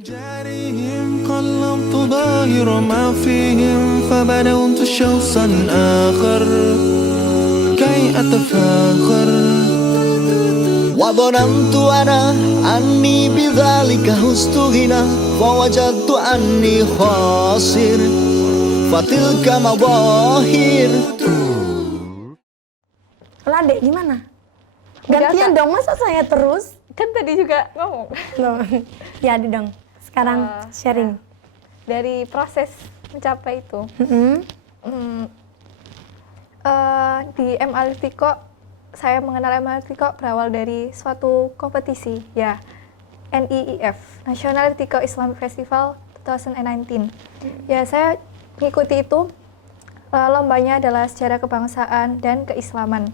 جارهم قلبت ظاهر ما فيهم فبدأت شخصا آخر كي أتفاخر وظننت أنا أني بذلك هزت غنى فوجدت أني خاسر فتلك مظاهر. Adek gimana? Gantian dong, masa saya terus? Kan tadi juga ngomong. Loh, ya Adi dong. Sekarang sharing. Ya. Dari proses mencapai itu. Di MALTIKO, saya mengenal MALTIKO berawal dari suatu kompetisi, ya, NIIF, National Iltiqo Islamic Festival 2019. Ya, saya mengikuti itu. Lombanya adalah sejarah kebangsaan dan keislaman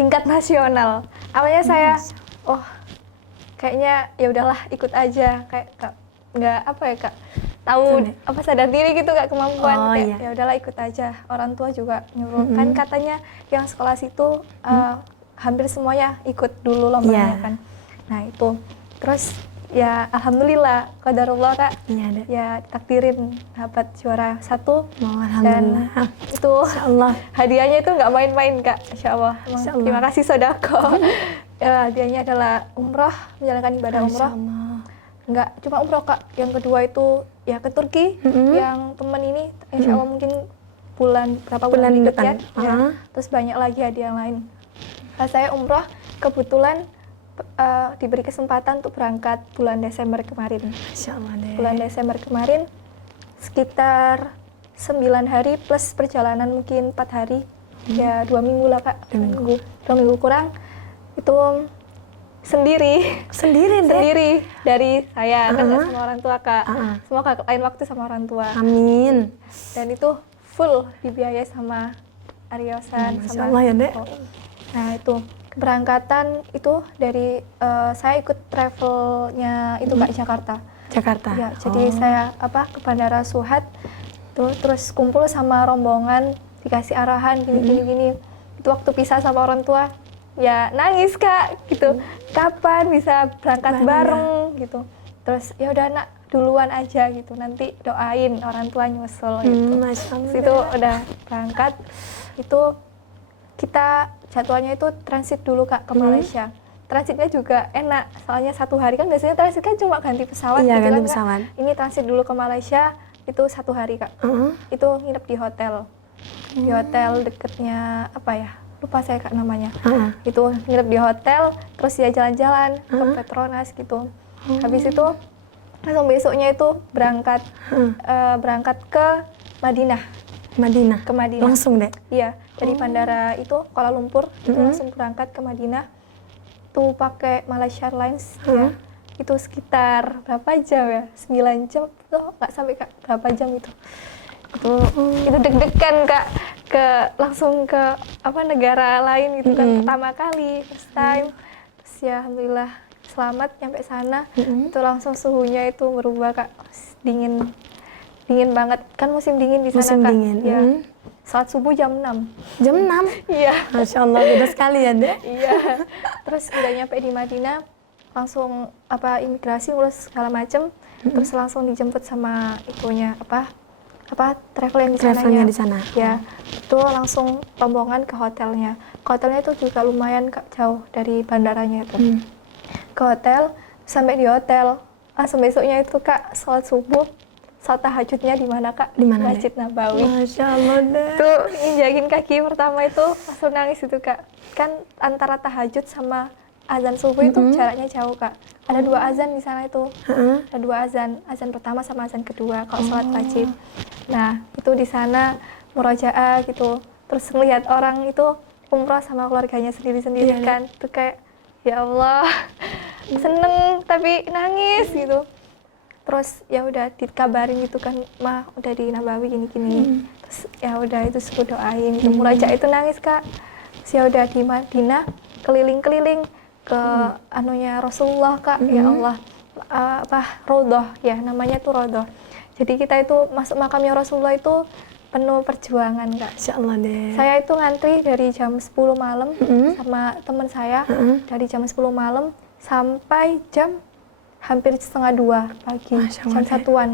tingkat nasional. Awalnya saya, kayaknya ya udahlah ikut aja, kayak nggak apa ya kak, tahu apa sadar diri gitu kak kemampuan, kayak ya udahlah ikut aja. Orang tua juga nyuruh, kan katanya yang sekolah situ hampir semuanya ikut dulu lombanya kan. Nah itu, terus ya alhamdulillah qadarullah kak, ya takdirin dapat juara 1. Dan itu hadiahnya itu nggak main-main kak, insya Allah. Terima kasih sodako. Ya, hadiahnya adalah umroh, menjalankan ibadah umroh. Nggak cuma umroh kak, yang kedua itu ya ke Turki, yang teman ini insya Allah mungkin berapa bulan depan ya. Terus banyak lagi hadiah yang lain. Nah, saya umroh kebetulan diberi kesempatan untuk berangkat bulan Desember kemarin. Bulan Desember kemarin sekitar 9 hari plus perjalanan mungkin 4 hari, ya 2 minggu lah kak, 2 minggu kurang. Itu sendiri dari saya, kan nggak sama orang tua kak, semua lain waktu sama orang tua. Amin. Dan itu full dibiayai sama Aryosan, sama Allah ya dek. Nah itu keberangkatan itu dari saya ikut travelnya itu kak Jakarta. Ya, jadi saya ke Bandara Suhat tuh, terus kumpul sama rombongan, dikasih arahan gini. Itu waktu pisah sama orang tua, ya nangis kak gitu. Kapan bisa berangkat bareng gitu. Terus ya udah nak duluan aja gitu, nanti doain orang tua nyusul gitu. Itu udah berangkat, itu kita jadwalnya itu transit dulu kak ke Malaysia. Transitnya juga enak, soalnya 1 hari kan biasanya transit kan cuma ganti pesawat gitu kan kak. Ini transit dulu ke Malaysia itu 1 hari kak. Itu nginep di hotel, deketnya apa ya, lupa saya kak namanya. Itu nginep di hotel, terus ya jalan-jalan ke Petronas gitu. Habis itu langsung besoknya itu berangkat ke Madinah. Ke Madinah Langsung deh? Iya, dari bandara itu Kuala Lumpur itu langsung berangkat ke Madinah. Tuh pakai Malaysia Airlines ya. Itu sekitar berapa jam ya? 9 jam tuh, nggak sampai kak, berapa jam itu. Itu deg-degan kak, langsung ke negara lain gitu kan, pertama kali, first time. Terus ya alhamdulillah selamat nyampe sana. Itu langsung suhunya itu berubah kak, dingin banget, kan musim dingin di sana kan. Ya. Saat subuh jam 6. Jam 6? Iya. Masya Allah, beda sekali ya dek. Iya. Terus udah nyampe di Madinah, langsung imigrasi ngurus segala macem, terus langsung dijemput sama itunya travel yang di sana. Ya, itu langsung rombongan ke hotelnya. Ke hotelnya itu juga lumayan jauh dari bandaranya itu. Ke hotel, sampai di hotel, langsung besoknya itu kak sholat subuh, sholat tahajudnya di mana kak? Di mana? Masjid Nabawi. Masya Allah deh. Tuh injakin kaki pertama itu langsung nangis itu kak. Kan antara tahajud sama azan subuh itu jaraknya jauh kak. Ada 2 azan di sana itu. Ada 2 azan. Azan pertama sama azan kedua kalau sholat wajib. Nah itu di sana murojaah gitu. Terus ngelihat orang itu umrah sama keluarganya sendiri-sendiri kan. Itu kayak ya Allah seneng tapi nangis gitu. Terus ya udah dikabarin gitu kan, mah udah di Nabawi gini-gini. Terus ya udah itu suku doain gitu. Muraja itu nangis kak. Terus ya udah di Madinah keliling-keliling ke anunya Rasulullah kak. Ya Allah, Raudhah ya, namanya tuh Raudhah. Jadi kita itu masuk makamnya Rasulullah itu penuh perjuangan kak. Insya Allah deh. Saya itu ngantri dari jam 10 malam sama teman saya, dari jam 10 malam sampai jam hampir 1:30 pagi, Masya Allah, jam 1-an.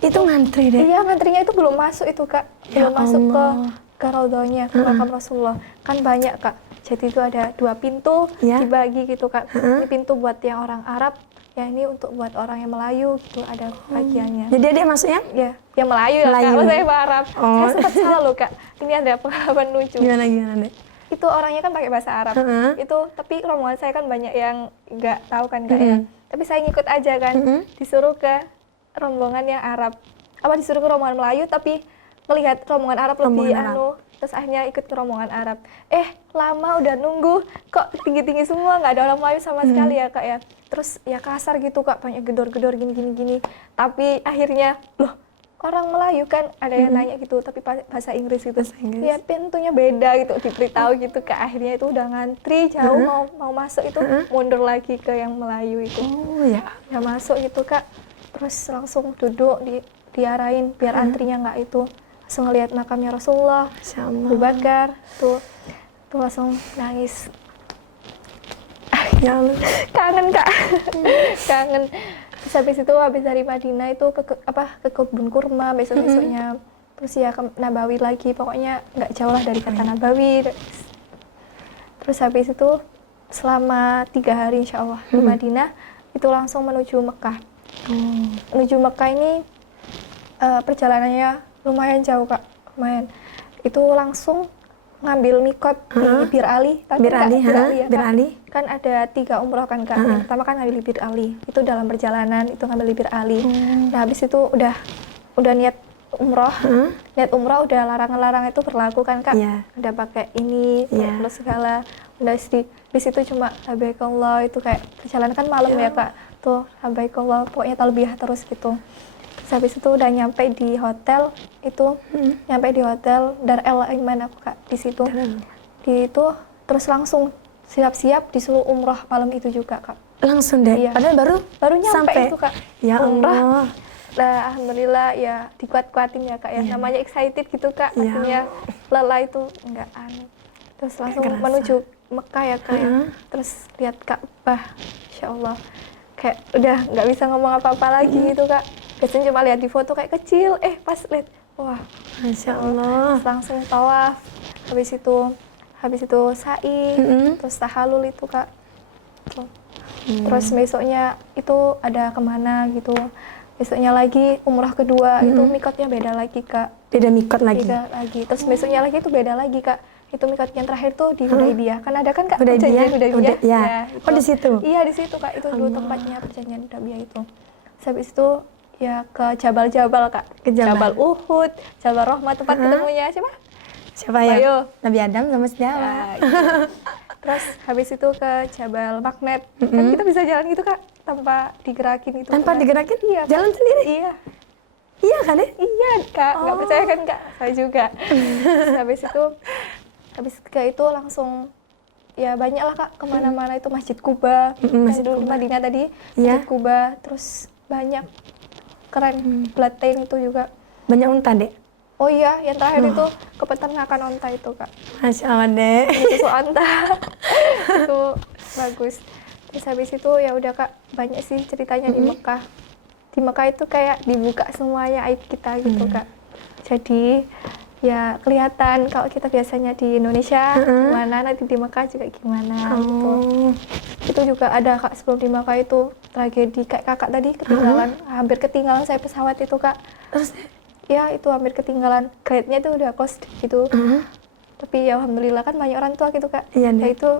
Itu ngantri deh. Iya, ngantrinya itu belum masuk itu Kak, Ya belum masuk Allah. ke raudhahnya, ke makam Rasulullah. Kan banyak Kak, jadi itu ada 2 pintu Ya. dibagi gitu Kak. Ini pintu buat yang orang Arab, ya ini untuk buat orang yang Melayu gitu, ada bagiannya. Jadi dia masuknya Ya, yang Melayu ya Melayu. Kak, saya Arab. Oh. Saya sempat salah loh Kak, ini ada pengalaman lucu. gimana deh? Itu orangnya kan pakai bahasa Arab. Itu tapi rombongan saya kan banyak yang nggak tahu kan Kak ya. Tapi saya ngikut aja kan. Disuruh ke rombongan yang Arab. Apa disuruh ke rombongan Melayu tapi melihat rombongan Arab lebih Rombongan Arab. terus akhirnya ikut ke rombongan Arab. Lama udah nunggu kok tinggi-tinggi semua, nggak ada orang Melayu sama sekali ya Kak ya. Terus ya kasar gitu Kak, banyak gedor-gedor gini. Tapi akhirnya loh, orang Melayu kan ada yang nanya gitu, tapi bahasa Inggris gitu. Bahasa Inggris. Ya pintunya beda gitu, diberitahu gitu Kak. Akhirnya itu udah ngantri jauh mau masuk itu mundur lagi ke yang Melayu itu. Oh ya. Ya masuk gitu Kak. Terus langsung duduk diarahin biar antrinya nggak itu. Langsung ngelihat makamnya Rasulullah, Masya Allah. Abu Bakar, tuh langsung nangis. Ya Allah. Kangen Kak. Kangen. Terus habis itu habis dari Madinah itu ke kebun kurma besoknya. Terus ya ke Nabawi lagi, pokoknya nggak jauh lah dari kata Nabawi. Terus habis itu selama 3 hari insya Allah di Madinah itu langsung menuju Mekah. Menuju Mekah ini perjalanannya lumayan jauh Kak, lumayan. Itu langsung ngambil mikot di Bir Ali. Bir Ali, ya, Bir Kak? Ali. Kan ada 3 umroh kan Kak. Yang pertama kan ngambil di Bir Ali. Itu dalam perjalanan itu ngambil di Bir Ali. Nah habis itu udah niat umroh. Niat umroh udah larangan-larangan itu berlaku kan Kak. Iya. Udah pakai ini, terus segala. Udah di situ cuma labaikallah itu kayak perjalanan kan malam ya Kak. Tuh labaikallah pokoknya talbiyah terus gitu. Terus habis itu udah nyampe di hotel itu, nyampe di hotel Dar El Aiman aku Kak di situ. Di itu terus langsung siap-siap disuruh umroh malam itu juga Kak. Langsung deh. Iya. Padahal baru Nyampe sampai. itu Kak. Ya Umrah. Allah. Nah, alhamdulillah ya dikuat-kuatin ya Kak ya. Namanya excited gitu Kak. Iya. Akhirnya lelah itu enggak aneh. Terus langsung kerasa. menuju Mekah ya Kak ya. Terus lihat Ka'bah. Insyaallah. Kayak udah nggak bisa ngomong apa-apa lagi gitu Kak. Biasanya cuma lihat di foto kayak kecil, pas lihat, wah, Masya Allah. terus langsung tawaf. Habis itu sa'i, terus tahalul itu Kak. Tuh. Terus besoknya itu ada kemana gitu. Besoknya lagi umrah kedua itu mikotnya beda lagi Kak. Beda mikot lagi. Beda lagi. Terus besoknya lagi itu beda lagi Kak. Itu mikot yang terakhir tuh di Hudaybiyah. Kan ada kan Kak Hudaybiyah? perjanjian Hudaybiyah. Ya. Itu. Oh, di situ? Iya di situ Kak. Itu dulu tempatnya perjanjian Hudaybiyah itu. Terus habis itu ya ke Jabal-Jabal Kak. Ke Jabal. Uhud, Jabal Rahmah tempat ketemunya Siapa ya? Ayo. Nabi Adam sama Sejawat. Ya, gitu. Terus habis itu ke Jabal Magnet. Kan kita bisa jalan gitu Kak tanpa digerakin itu. Tanpa Kak. digerakin? Iya. Jalan Kak. sendiri? Iya. Iya kan ya? Iya Kak, nggak percaya kan Kak? Saya juga. Terus habis itu langsung ya banyak lah Kak kemana-mana itu Masjid Kuba, Masjid dulu di Kuba. Madinah tadi, Iya. Masjid Kuba, terus banyak keren Blatain itu juga. Banyak unta dek. Oh iya, yang terakhir itu ke peternakan onta itu Kak. Masya Allah dek. Susu onta itu bagus. Terus habis itu ya udah Kak, banyak sih ceritanya di Mekah. Di Mekah itu kayak dibuka semuanya aib kita gitu Kak. Jadi ya kelihatan kalau kita biasanya di Indonesia gimana, nanti di Mekah juga gimana gitu. Itu juga ada Kak sebelum di Mekah itu tragedi kayak kakak tadi ketinggalan, hampir ketinggalan saya pesawat itu Kak. Terus Ya itu hampir ketinggalan, guide-nya itu udah cost gitu. Tapi ya alhamdulillah kan banyak orang tua gitu Kak. Iya, Ya Dek. itu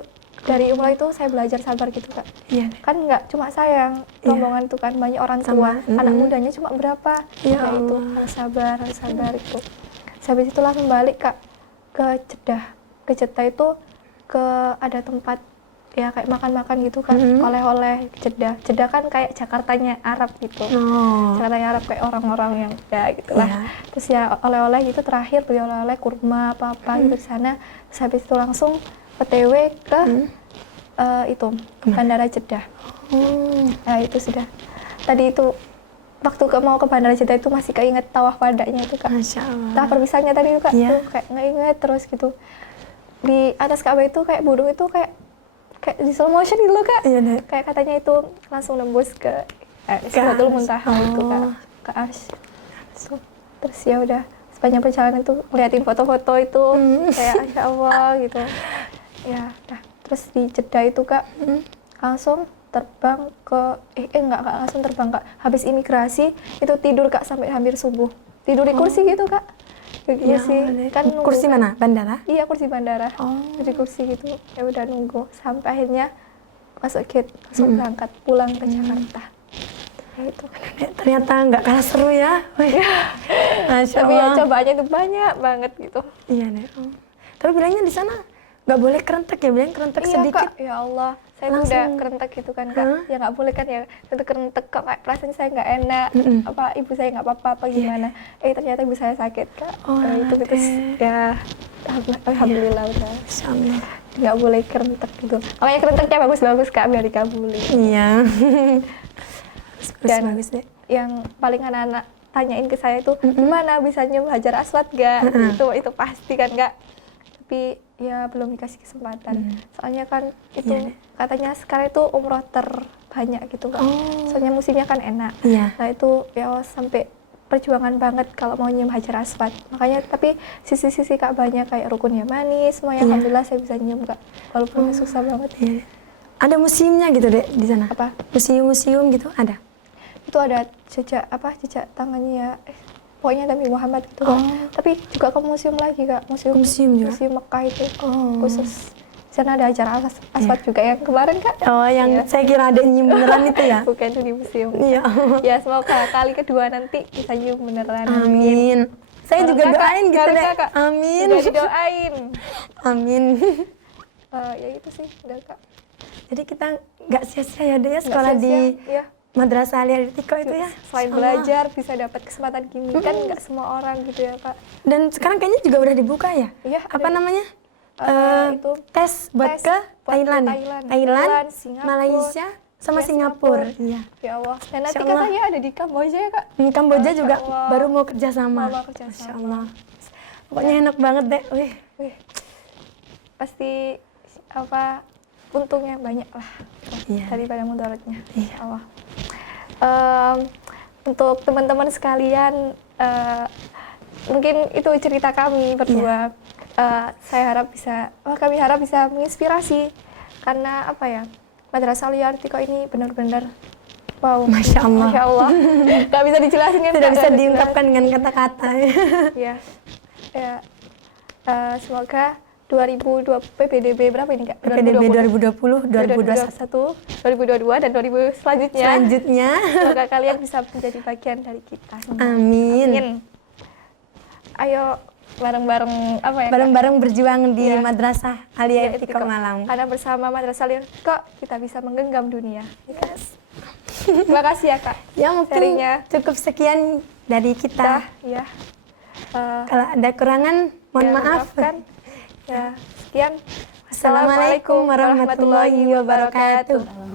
dari umroh itu saya belajar sabar gitu Kak. iya dek. Kan nggak cuma saya yang rombongan itu kan, banyak orang tua. Sama, Anak mudanya cuma berapa? Ya itu Allah. harus sabar itu. Habis itu langsung balik Kak ke Jeddah. Ke Jeddah itu ada tempat ya kayak makan-makan gitu kan, oleh-oleh Jeddah. Jeddah kan kayak Jakartanya Arab gitu. Oh. Jakartanya Arab kayak orang-orang yang ya gitulah. Iya. Terus ya oleh-oleh gitu terakhir beli oleh-oleh kurma apa-apa gitu di sana. Terus habis itu langsung OTW ke itu ke Bandara Jeddah. Nah itu sudah. Tadi itu waktu mau ke Bandara Jeddah itu masih keinget tawaf wadanya itu Kak. Masya Allah. Tawaf perpisahannya tadi itu Kak, Iya. tuh kayak ngeinget terus gitu. Di atas Ka'bah itu kayak burung itu kayak di slow motion gitu loh Kak. Iya dek. Kayak katanya itu langsung nembus ke Sidratul Muntaha itu Kak, ke Arsy. So, terus ya udah sepanjang perjalanan itu ngeliatin foto-foto itu kayak Masya Allah gitu. Ya, nah terus di Jeddah itu Kak langsung terbang ke enggak langsung terbang Kak. Habis imigrasi itu tidur Kak sampai hampir subuh. Tidur di kursi gitu Kak. Di kursi kan nunggu, kursi kan. mana? Bandara? Iya, kursi bandara. Di kursi gitu. Ya udah nunggu sampai akhirnya masuk gate, langsung berangkat pulang ke Jakarta. Ya itu. Ternyata nggak kalah seru ya. Masya Tapi ya Allah. cobaannya itu banyak banget gitu. Iya nih. Tapi bilangnya di sana nggak boleh kerentek ya, bilang kerentek Iya sedikit. Kak, ya Allah, saya tuh Langsung. udah kerentek gitu kan Kak. Ya nggak boleh kan ya, saya tuh kerentek kok kayak perasaan saya nggak enak. Apa ibu saya nggak apa-apa apa gimana? Ternyata ibu saya sakit Kak. Oh, Itu terus ya alhamdulillah udah. Masya Allah. Nggak boleh kerentek gitu. Makanya kerenteknya bagus-bagus Kak, biar dikabulin. Iya. Dan bagus deh. yang paling anak-anak tanyain ke saya itu gimana bisa nyium Hajar Aswad gak? Itu pasti kan Kak. Tapi ya belum dikasih kesempatan. Soalnya kan itu katanya sekarang itu umroh terbanyak gitu Kak. Soalnya musimnya kan enak. Nah itu ya sampai perjuangan banget kalau mau nyium Hajar Aswad. Makanya tapi sisi-sisi Kak banyak kayak rukun Yamani semuanya alhamdulillah saya bisa nyium Kak. Walaupun susah banget. Ada museumnya gitu deh di sana. Apa? Museum gitu ada. Itu ada jejak tangannya pokoknya Nabi Muhammad gitu Kak. Tapi juga ke museum lagi Kak, museum juga? Museum Mekah itu khusus. Di sana ada Hajar Aswad juga yang kemarin Kak. Oh, yang saya kira ada nyium beneran itu ya? Bukan, itu di museum. Iya. Ya semoga kali kedua nanti bisa nyium beneran. Amin. Saya juga doain gitu deh. Kak. Amin. Udah didoain. Amin. Ya itu sih udah Kak. Jadi kita nggak sia-sia ya deh ya sekolah di Madrasah Aliyah Tiko itu ya. Selain belajar bisa dapat kesempatan gini kan nggak semua orang gitu ya Kak. Dan sekarang kayaknya juga udah dibuka ya? Iya. Apa namanya? Itu tes buat ke Thailand, Singapura, Malaysia, sama Singapura. Iya. Ya Allah. Dan nanti Insya Allah. katanya ada di Kamboja ya Kak. Kamboja Masya juga Allah. baru mau kerjasama. Masya Allah. Pokoknya enak banget deh. Wih. Pasti untungnya banyak lah daripada mudaratnya. Iya. Allah. Untuk teman-teman sekalian, mungkin itu cerita kami berdua. Kami harap bisa menginspirasi karena Madrasah Aliyah Tiko ini benar-benar wow, Masya Allah. Masya Allah. Gak bisa dijelasin kan? Tidak bisa diungkapkan dengan kata-kata. Ya, semoga 2020 PPDB berapa ini Kak? PPDB 2020, 2021, 2022 dan 2000 selanjutnya. Semoga kalian bisa menjadi bagian dari kita. Amin. Ayo bareng-bareng bareng-bareng berjuang di Madrasah Aliyah Tiko Malang. Karena bersama Madrasah Aliyah Tiko kita bisa menggenggam dunia. Yes. Terima kasih ya Kak. Ya mungkin cukup sekian dari kita. Ya. Kalau ada kurangan mohon maaf. Maafkan. Ya, sekian. Assalamualaikum warahmatullahi wabarakatuh.